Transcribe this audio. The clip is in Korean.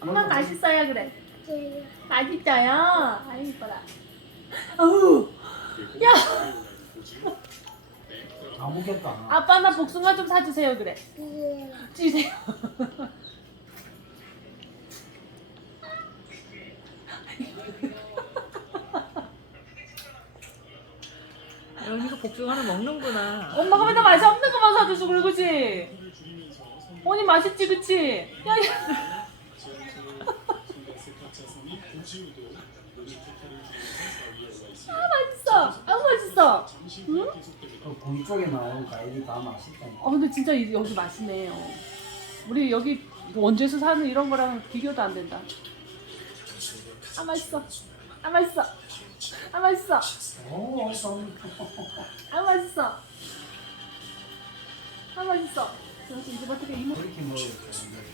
엄마 맛있어요 그래. 맛있어요. 아이 이뻐라. 어우. 야. 안 먹겠다. 아빠 나 복숭아 좀 사주세요 그래. 주세요. 연이가 복숭아를 먹는구나. 엄마가 맨날 맛이 없는 것만 사줘서 그래 그치? 언니 맛있지 그치? 야, 야. 아 맛있어. 아 맛있어. 응? 그 고기 쪽에 나오는 과일이 다 맛있다니까. 어 근데 진짜 이- 여기 맛있네요. 우리 여기 원주에서 사는 이런 거랑 비교도 안 된다. 아 맛있어. 아 맛있어. 아 맛있어. 오, 맛있어. 아 맛있어. 아 맛있어. 그래서 이제 어떻게 이모 이렇게 먹어야 돼.